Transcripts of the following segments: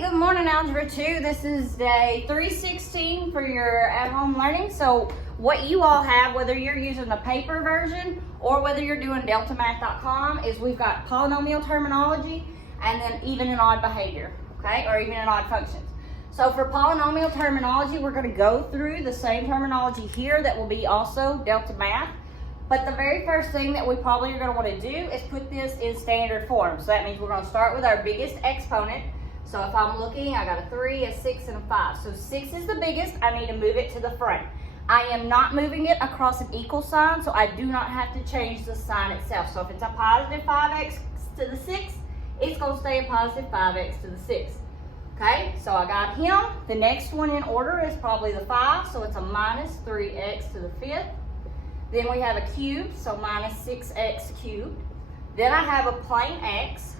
Hey, good morning, Algebra 2. This is day 316 for your at-home learning. So what you all have, whether you're using the paper version or whether you're doing deltamath.com, is we've got polynomial terminology and then even and odd behavior, okay, or even and odd functions. So for polynomial terminology, we're going to go through the same terminology here that will be also delta math. But the very first thing that we probably are going to want to do is put this in standard form. So that means we're going to start with our biggest exponent. So if I'm looking, I got a 3, a 6, and a 5. So 6 is the biggest. I need to move it to the front. I am not moving it across an equal sign, so I do not have to change the sign itself. So if it's a positive 5x to the 6, it's going to stay a positive 5x to the 6. Okay, so I got him. The next one in order is probably the 5, so it's a minus 3x to the 5th. Then we have a cube, so minus 6x cubed. Then I have a plain x.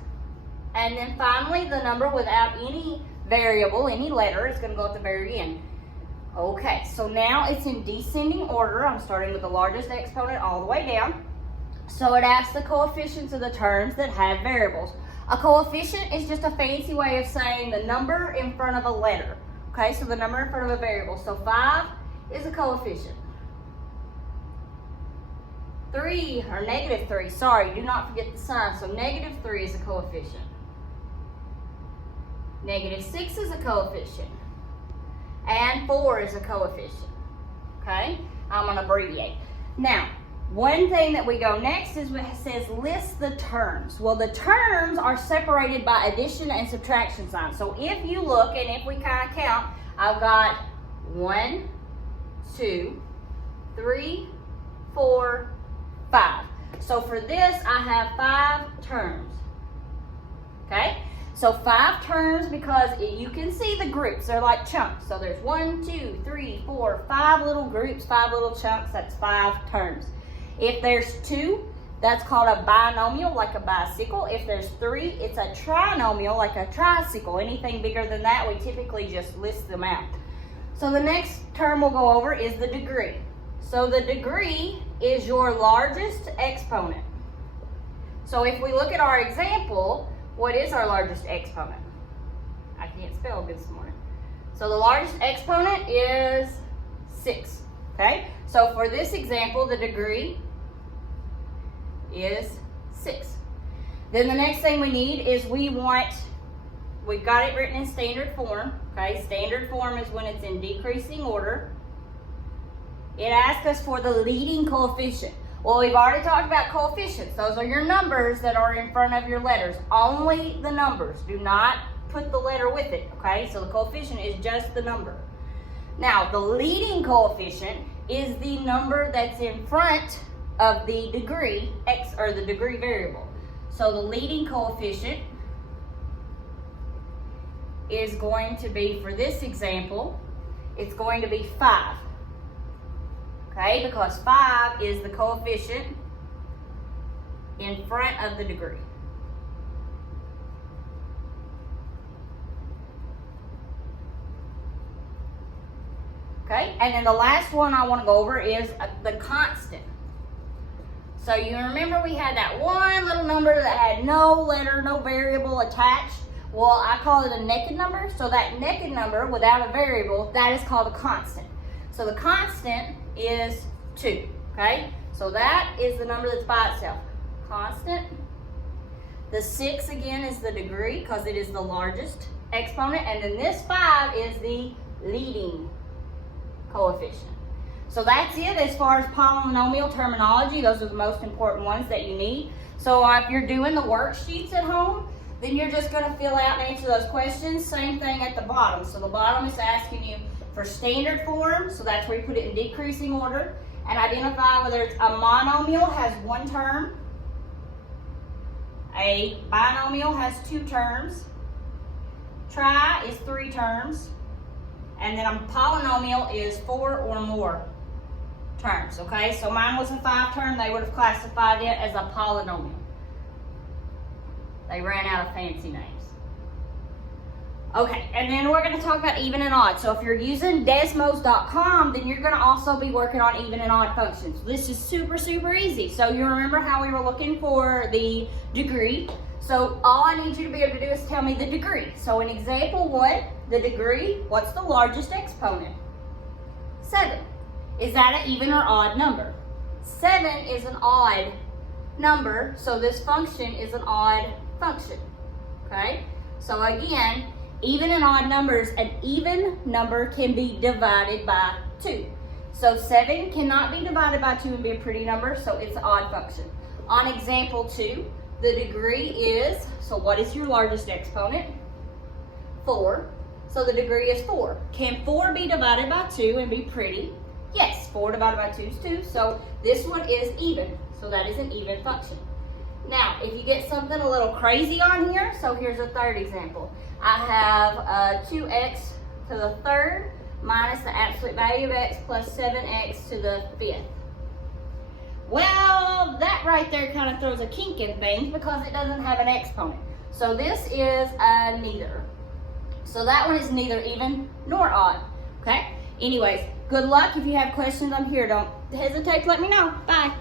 And then finally, the number without any variable, any letter, is going to go at the very end. Okay, so now it's in descending order. I'm starting with the largest exponent all the way down. So it asks the coefficients of the terms that have variables. A coefficient is just a fancy way of saying the number in front of a letter. Okay, so the number in front of a variable. So 5 is a coefficient. 3, or negative 3, sorry, do not forget the sign. So negative 3 is a coefficient. Negative 6 is a coefficient. And 4 is a coefficient. Okay? I'm going to abbreviate. Now, one thing that we go next is it says list the terms. Well, the terms are separated by addition and subtraction signs. So if you look, and if we kind of count, I've got 1, 2, 3, 4, 5. So for this, I have 5 terms. Okay? So 5 terms because you can see the groups. They're like chunks. So there's 1, 2, 3, 4, 5 little groups, 5 little chunks. That's 5 terms. If there's 2, that's called a binomial, like a bicycle. If there's 3, it's a trinomial, like a tricycle. Anything bigger than that, we typically just list them out. So the next term we'll go over is the degree. So the degree is your largest exponent. So if we look at our example, what is our largest exponent? I can't spell good this morning. So the largest exponent is 6. Okay? So for this example, the degree is 6. Then the next thing we need is we've got it written in standard form. Okay? Standard form is when it's in decreasing order. It asks us for the leading coefficient. Well, we've already talked about coefficients. Those are your numbers that are in front of your letters. Only the numbers. Do not put the letter with it, okay? So the coefficient is just the number. Now, the leading coefficient is the number that's in front of the degree, x, or the degree variable. So the leading coefficient is going to be, for this example, it's going to be 5. Okay, because 5 is the coefficient in front of the degree. Okay, and then the last one I want to go over is the constant. So you remember we had that one little number that had no letter, no variable attached. Well, I call it a naked number. So that naked number without a variable, that is called a constant. So the constant is 2, okay? So that is the number that's by itself. Constant. The 6 again is the degree because it is the largest exponent. And then this 5 is the leading coefficient. So that's it as far as polynomial terminology. Those are the most important ones that you need. So if you're doing the worksheets at home, then you're just going to fill out and answer those questions. Same thing at the bottom. So the bottom is asking you for standard form, so that's where you put it in decreasing order, and identify whether it's a monomial has 1 term, a binomial has 2 terms, tri is 3 terms, and then a polynomial is 4 or more terms, okay? So mine was a 5 term, they would have classified it as a polynomial. They ran out of fancy names. Okay, and then we're going to talk about even and odd. So if you're using Desmos.com, then you're going to also be working on even and odd functions. This is super, super easy. So you remember how we were looking for the degree. So So all I need you to be able to do is tell me the degree. So in example 1, the degree, what's the largest exponent? 7. Is that an even or odd number? 7 is an odd number, so this function is an odd function. Okay? So again, even and odd numbers, an even number can be divided by 2. So 7 cannot be divided by 2 and be a pretty number, so it's an odd function. On example 2, the degree is, so what is your largest exponent? 4. So the degree is 4. Can 4 be divided by 2 and be pretty? Yes, 4 divided by 2 is 2, so this one is even. So that is an even function. Now, if you get something a little crazy on here, so here's a third example. I have 2x to the third minus the absolute value of x plus 7x to the fifth. Well, that right there kind of throws a kink in things because it doesn't have an exponent. So this is a neither. So that one is neither even nor odd. Okay? Anyways, good luck. If you have questions, I'm here. Don't hesitate to let me know. Bye.